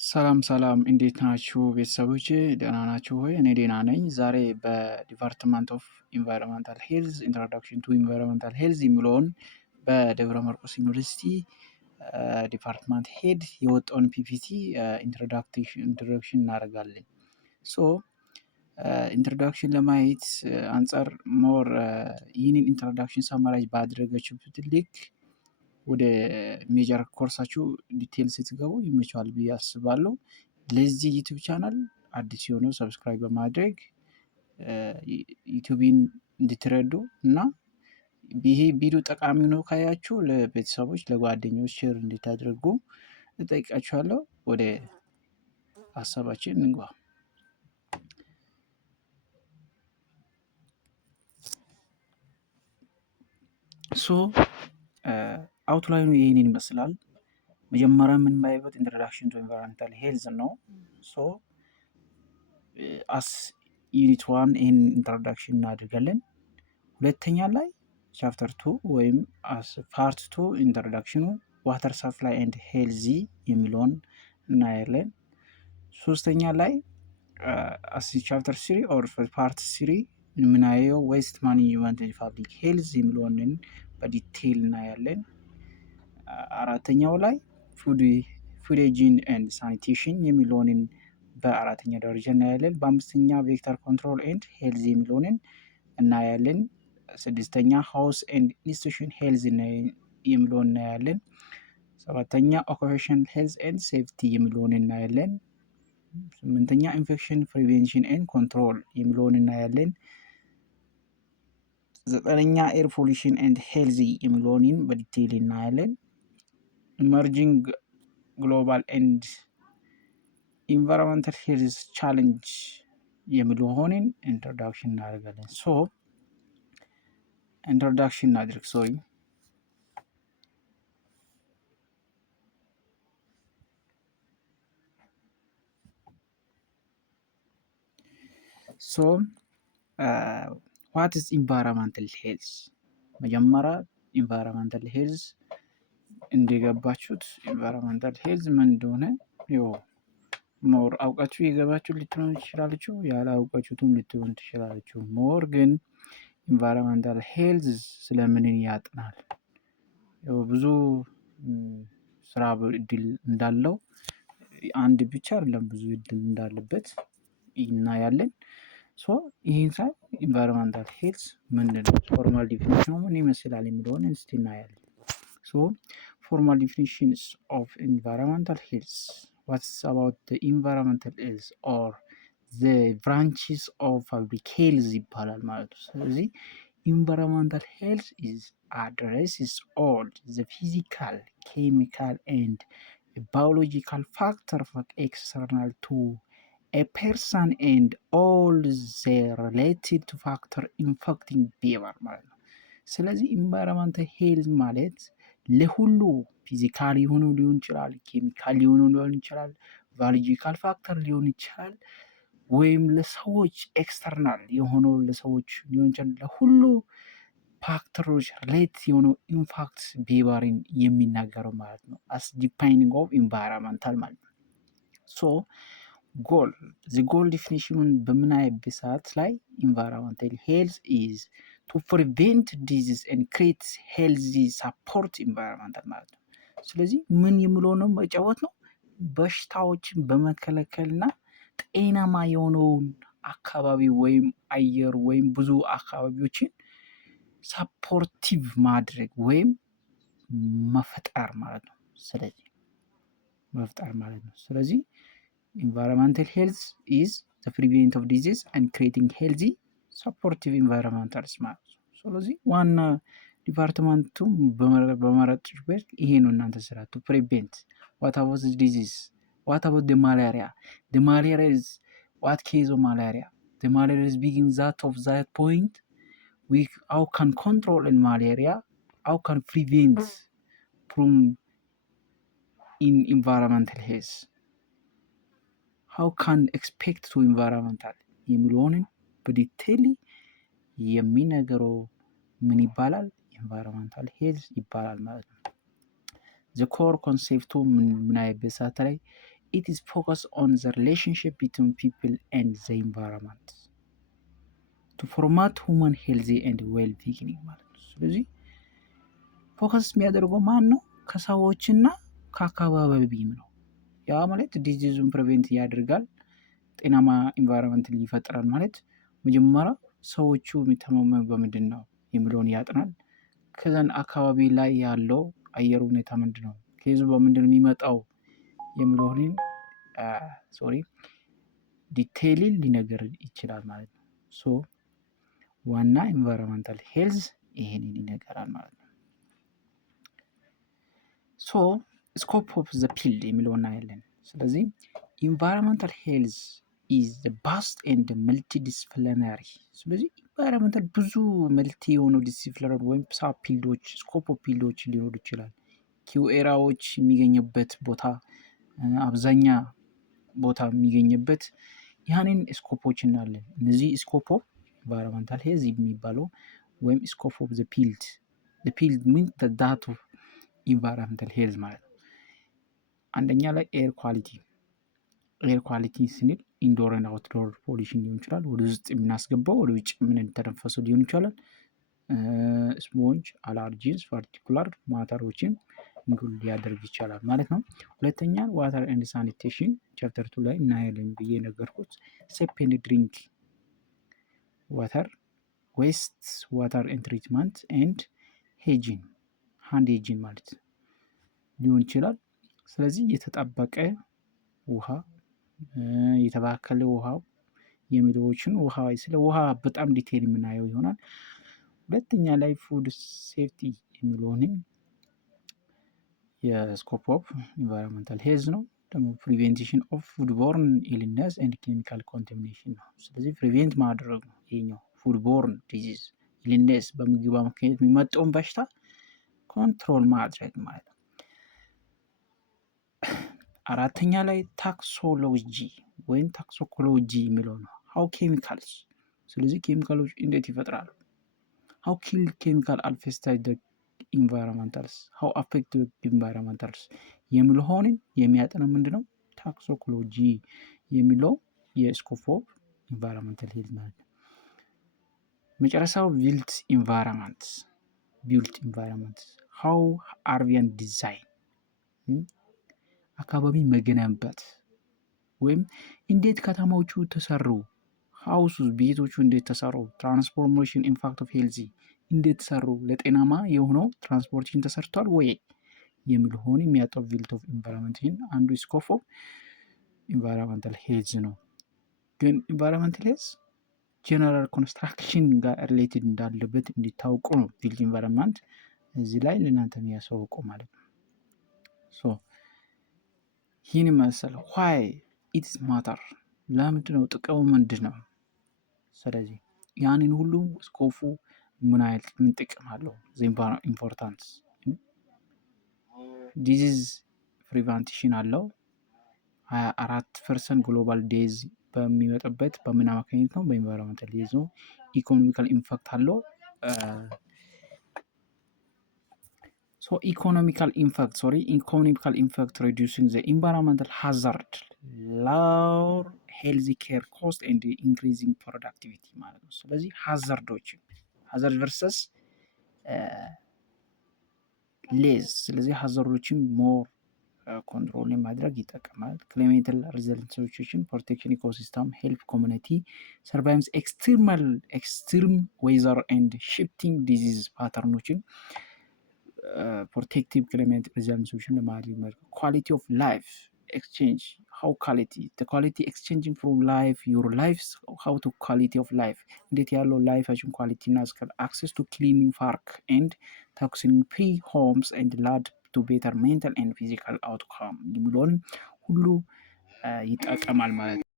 ሰላም እንዴት ናችሁ ቤተሰቦቼ? ደህና ናችሁ ወይ? እኔ ደህና ነኝ። ዛሬ በዲፓርትመንት ኦፍ ኢንቫይሮንመንታል ሄልዝ ኢንትሮዳክሽን ቱ ኢንቫይሮንመንታል ሄልዝ የሚለውን በደብረ ማርቆስ ዩኒቨርሲቲ ዲፓርትመንት ሄድ የወጣውን ፒፒቲ ኢንትሮዳክሽን እናደርጋለን። ሶ ኢንትሮዳክሽን ለማየት አንጻር ሞር ይህንን ኢንትሮዳክሽን ሰማራይዝ ባደረገችበት ልክ ወደ ሜጀር ኮርሳችሁ ዲቴል ስትገቡ ይመቻል ብዬ አስባለሁ። ለዚህ ዩቲዩብ ቻናል አዲስ የሆነው ሰብስክራይብ በማድረግ ዩቲዩብን እንድትረዱ እና ይሄ ቪዲዮ ጠቃሚ ነው ካያችሁ ለቤተሰቦች ለጓደኞች ሼር እንድታደርጉ እጠይቃችኋለሁ። ወደ ሀሳባችን እንግባ። ሶ አውትላይኑ ይህንን ይመስላል። መጀመሪያ የምንማይበት ኢንትሮዳክሽን ቱ ኢንቫይሮንመንታል ሄልዝ ነው። ሶ አስ ዩኒት 1 ይህን ኢንትሮዳክሽን እናደርጋለን። ሁለተኛ ላይ ቻፕተር 2 ወይም አስ ፓርት 2 ኢንትሮዳክሽኑ ዋተር ሰፕላይ ኤንድ ሄልዚ የሚለውን እናያለን። ሶስተኛ ላይ አስ ቻፕተር 3 ኦር ፓርት 3 የምናየው ዌስት ማኔጅመንት ኤንድ ፐብሊክ ሄልዝ የሚለውን በዲቴይል እናያለን። አራተኛው ላይ ፉድ ሃይጂን ኤንድ ሳኒቴሽን የሚለውን በአራተኛ ደረጃ እናያለን። በአምስተኛ ቬክተር ኮንትሮል ኤንድ ሄልዝ የሚለውን እናያለን። ስድስተኛ ሃውስ ኤንድ ኢንስቲትዩሽን ሄልዝ የሚለውን እናያለን። ሰባተኛ ኦኩፔሽናል ሄልዝ ኤንድ ሴፍቲ የሚለውን እናያለን። ስምንተኛ ኢንፌክሽን ፕሪቬንሽን ኤንድ ኮንትሮል የሚለውን እናያለን። ዘጠነኛ ኤር ፖሊሽን ኤንድ ሄልዚ የሚለውን በዲቴይል እናያለን። ኢመርጂንግ ግሎባል ኤንድ ኢንቫይሮንመንታል ሄልዝ ቻሌንጅ የሚለውን ኢንትሮዳክሽን እናደርጋለን። ሶ ኢንትሮዳክሽን እናድርግ። ሶ ዋት ኢዝ ኢንቫይሮንመንታል ሄልዝ? መጀመሪያ ኢንቫይሮንመንታል ሄልዝ እንደገባችሁት ኢንቫይሮንመንታል ሄልዝ ምን እንደሆነ ሞር አውቃችሁ የገባችሁ ልትሆኑ ትችላላችሁ፣ ያላውቃችሁትም ልትሆኑ ትችላላችሁ። ሞር ግን ኢንቫይሮንመንታል ሄልዝ ስለምን ያጥናል? ብዙ ስራ እድል እንዳለው አንድ ብቻ አይደለም ብዙ እድል እንዳለበት እናያለን። ሶ ይህን ሳይ ኢንቫይሮንመንታል ሄልዝ ምንድን ነው፣ ፎርማል ዲፊኒሽኑ ምን ይመስላል የሚለውን እስቲ እናያለን። ሶ formal definitions of environmental health. What's about the environmental health or the branches of public health ይባላል ማለት ነው። ስለዚህ environmental health is addresses all the physical, chemical and biological factors external to a person and all the related to factor infecting behavior ማለት ነው። ስለዚህ environmental health ማለት ለሁሉ ፊዚካል የሆኑ ሊሆን ይችላል፣ ኬሚካል የሆኑ ሊሆን ይችላል፣ ባዮሎጂካል ፋክተር ሊሆን ይችላል፣ ወይም ለሰዎች ኤክስተርናል የሆነው ለሰዎች ሊሆን ይችላል። ለሁሉ ፋክተሮች ሪሌት የሆነው ኢንፋክት ቢሄቪየርን የሚናገረው ማለት ነው። አስ ዲፋይኒንግ ኦፍ ኢንቫይሮንመንታል ማለት ነው። ሶ ጎል ዲፊኒሽኑን በምናይበት ሰዓት ላይ ኢንቫይሮንመንታል ሄልዝ ኢዝ to prevent disease and create healthy support environment ማለት ነው። ስለዚህ ምን የሚለው ነው መጫወት ነው፣ በሽታዎችን በመከላከልና ጤናማ የሆነውን አካባቢ ወይም አየር ወይም ብዙ አካባቢዎችን ሰፖርቲቭ ማድረግ ወይም መፍጠር ማለት ነው። ስለዚህ መፍጠር ማለት ነው። ስለዚህ environmental health is the prevention of disease and creating healthy ሰፖርቲቭ ኢንቫይሮንመንታልስ ማለት ነው። ስለዚህ ዋና ዲፓርትመንቱ በመረጥበት ይሄ ነው እናንተ ስራ ቱ ፕሪቬንት ዋት አባውት ዲዚዝ ዋት አባውት ደ ማላሪያ ደ ማላሪያ ኢዝ ዋት ኬዝ ኦፍ ማላሪያ ደ ማላሪያ ኢዝ ቢጊን ዛት ኦፍ ዛት ፖይንት ዊ ሃው ካን ኮንትሮል ኢን ማላሪያ ሃው ካን ፕሪቬንት ፍሮም ኢን ኢንቫይሮንመንታል ሄልዝ ሃው ካን ኤክስፔክት ቱ ኢንቫይሮንመንታል የሚለውን በዲቴይል የሚነገረው ምን ይባላል? ኢንቫይሮንመንታል ሄልዝ ይባላል ማለት ነው። ዘ ኮር ኮንሴፕቱ ምን አይበት ሰዓት ላይ it is focused on the relationship between people and the environment to promote human healthy and well-being ማለት ነው። ስለዚህ ፎከስ የሚያደርገው ማን ነው? ከሰዎችና ከአካባቢም ነው። ያ ማለት ዲዚዙን ፕሪቬንት ያደርጋል፣ ጤናማ ኢንቫይሮንመንት ይፈጥራል ማለት መጀመሪያ ሰዎቹ የሚተማመኑ በምንድን ነው የሚለውን ያጥናል። ከዛን አካባቢ ላይ ያለው አየር ሁኔታ ምንድን ነው፣ ከዙ በምንድን ነው የሚመጣው የሚለውን ዲቴይል ሊነገር ይችላል ማለት ነው። ሶ ዋና ኢንቫይሮንመንታል ሄልዝ ይሄንን ይነገራል ማለት ነው። ሶ ስኮፕ ኦፍ ዘ ፊልድ የሚለው እናያለን። ስለዚህ ኢንቫይሮንመንታል ሄልዝ ኢዝ ዘ ቫስት ኤንድ መልቲዲስፕሊናሪ። ስለዚህ ኢንቫይሮንመንታል ብዙ መልቲ የሆኑ ዲሲፕሊናሪ ወይም ሳብ ፊልዶች ስኮፕ ኦፍ ፊልዶች ሊኖሩ ይችላል። ኪውኤራዎች የሚገኝበት ቦታ፣ አብዛኛ ቦታ የሚገኝበት ያንን ስኮፖች እናያለን። እነዚህ ስኮፕ ኦፍ ኢንቫይሮንመንታል ሄልዝ የሚባለው ወይም ስኮፕ ኦፍ ዘ ፊልድ ሚን ዳት ኦፍ ኢንቫይሮንመንታል ሄልዝ ማለት ነው። አንደኛ ላይ ኤር ኳሊቲ ስንል ኢንዶር እና አውትዶር ፖሊሽን ሊሆን ይችላል። ወደ ውስጥ የምናስገባው ወደ ውጭ የምንተነፈሰው ሊሆን ይችላል። ስሞንጅ አለርጂንስ ፓርቲኩላር ማተሮችን ኢንክሉድ ሊያደርግ ይችላል ማለት ነው። ሁለተኛ ዋተር ኤንድ ሳኒቴሽን ቻፕተር 2 ላይ እናያለን ብዬ ነገርኩት። ሴፕ ኤንድ ድሪንክ ዋተር ዌስት ዋተር ኤንድ ትሪትመንት ኤንድ ሄጂን ሃንድ ሄጂን ማለት ሊሆን ይችላል። ስለዚህ የተጣበቀ ውሃ፣ የተባከለ ውሃ የሚለዎችን ስለ ውሃ በጣም ዲቴይል የምናየው ይሆናል። ሁለተኛ ላይ ፉድ ሴፍቲ የሚለውን የስኮፕ ኦፍ ኢንቫይሮንመንታል ሄልዝ ነው። ደግሞ ፕሪቬንሽን ኦፍ ፉድ ቦርን ኢልነስ ኤንድ ኬሚካል ኮንታሚኔሽን ነው። ስለዚህ ፕሪቬንት ማድረግ ነው ይሄኛው ፉድ ቦርን ዲዚዝ ኢልነስ፣ በምግብ አማካኝነት የሚመጣውን በሽታ ኮንትሮል ማድረግ ማለት ነው። አራተኛ ላይ ታክሶሎጂ ወይም ታክሶኮሎጂ የሚለው ነው። ሃው ኬሚካልስ፣ ስለዚህ ኬሚካሎች እንዴት ይፈጥራሉ፣ ሃው ኪል ኬሚካል አልፌስታይድ ኢንቫይሮንመንታልስ፣ ሃው አፌክት ኢንቫይሮንመንታልስ የሚለውን የሚያጠና ምንድነው ታክሶኮሎጂ የሚለው የስኮፕ ኦፍ ኢንቫይሮንመንታል ሄልዝ ማለት ነው። መጨረሻው ቢልት ኢንቫይሮንመንት ሃው አርቢያን ዲዛይን አካባቢ መገንባት ወይም እንዴት ከተማዎቹ ተሰሩ፣ ሃውስ ቤቶቹ እንዴት ተሰሩ፣ ትራንስፎርሜሽን ኢምፓክት ኦፍ ሄልዚ እንዴት ተሰሩ፣ ለጤናማ የሆነው ትራንስፖርቴሽን ተሰርቷል ወይ የሚለውን የሚያጠው ቢልት ኦፍ ኢንቫይሮንመንትን አንዱ ስኮፕ ኦፍ ኢንቫይሮንመንታል ሄልዝ ነው። ግን ኢንቫይሮንመንታል ሄልዝ ጀነራል ኮንስትራክሽን ጋር ሪሌትድ እንዳለበት እንዲታወቁ ነው ቢልት ኢንቫይሮንመንት እዚህ ላይ ለእናንተ የሚያሳውቁ ማለት ነው። ሶ ይህን መሰለው ዋይ ኢትስ ማተር፣ ለምንድነው ጥቅሙ ምንድነው? ስለዚህ ያንን ሁሉ ስኮፑ ምን አይነት ምን ጥቅም አለው፣ ኢምፖርታንስ ዲዚዝ ፕሪቨንሽን አለው። 24% ግሎባል ዴዝ በሚመጣበት በምን አማካኝነት ነው? በኢንቫይሮንመንታል ሄልዝ ነው። ኢኮኖሚካል ኢምፓክት አለው። ኢኮኖሚካል ኢምፓክት reducing the environmental hazard, lower health care cost and increasing productivity ማለት ነው። ስለዚህ ሃዛርድ ቨርሰስ ሌዝ፣ ስለዚህ ሃዛርዶችን ሞር ኮንትሮል ማድረግ ይጠቅማል። ክላይሜታል ሪዘልቶችን ፕሮቴክሽን ኢኮሲስተም ሄልፕ ኮሚኒቲ ሰርቫይቭስ ኤክስትሪም ዌዘር ኤንድ ሽፍቲንግ ዲዚዝ ፓተርኖችን protective climate resolution ለማድረግ quality of life exchange, how quality exchanging from life your lives, how to quality of life እንዴት ያለው ላይፋችን ኳሊቲ እና access to clean park and toxin free homes and lead to better mental and physical outcome የሚለውን ሁሉ ይጠቀማል ማለት ነው።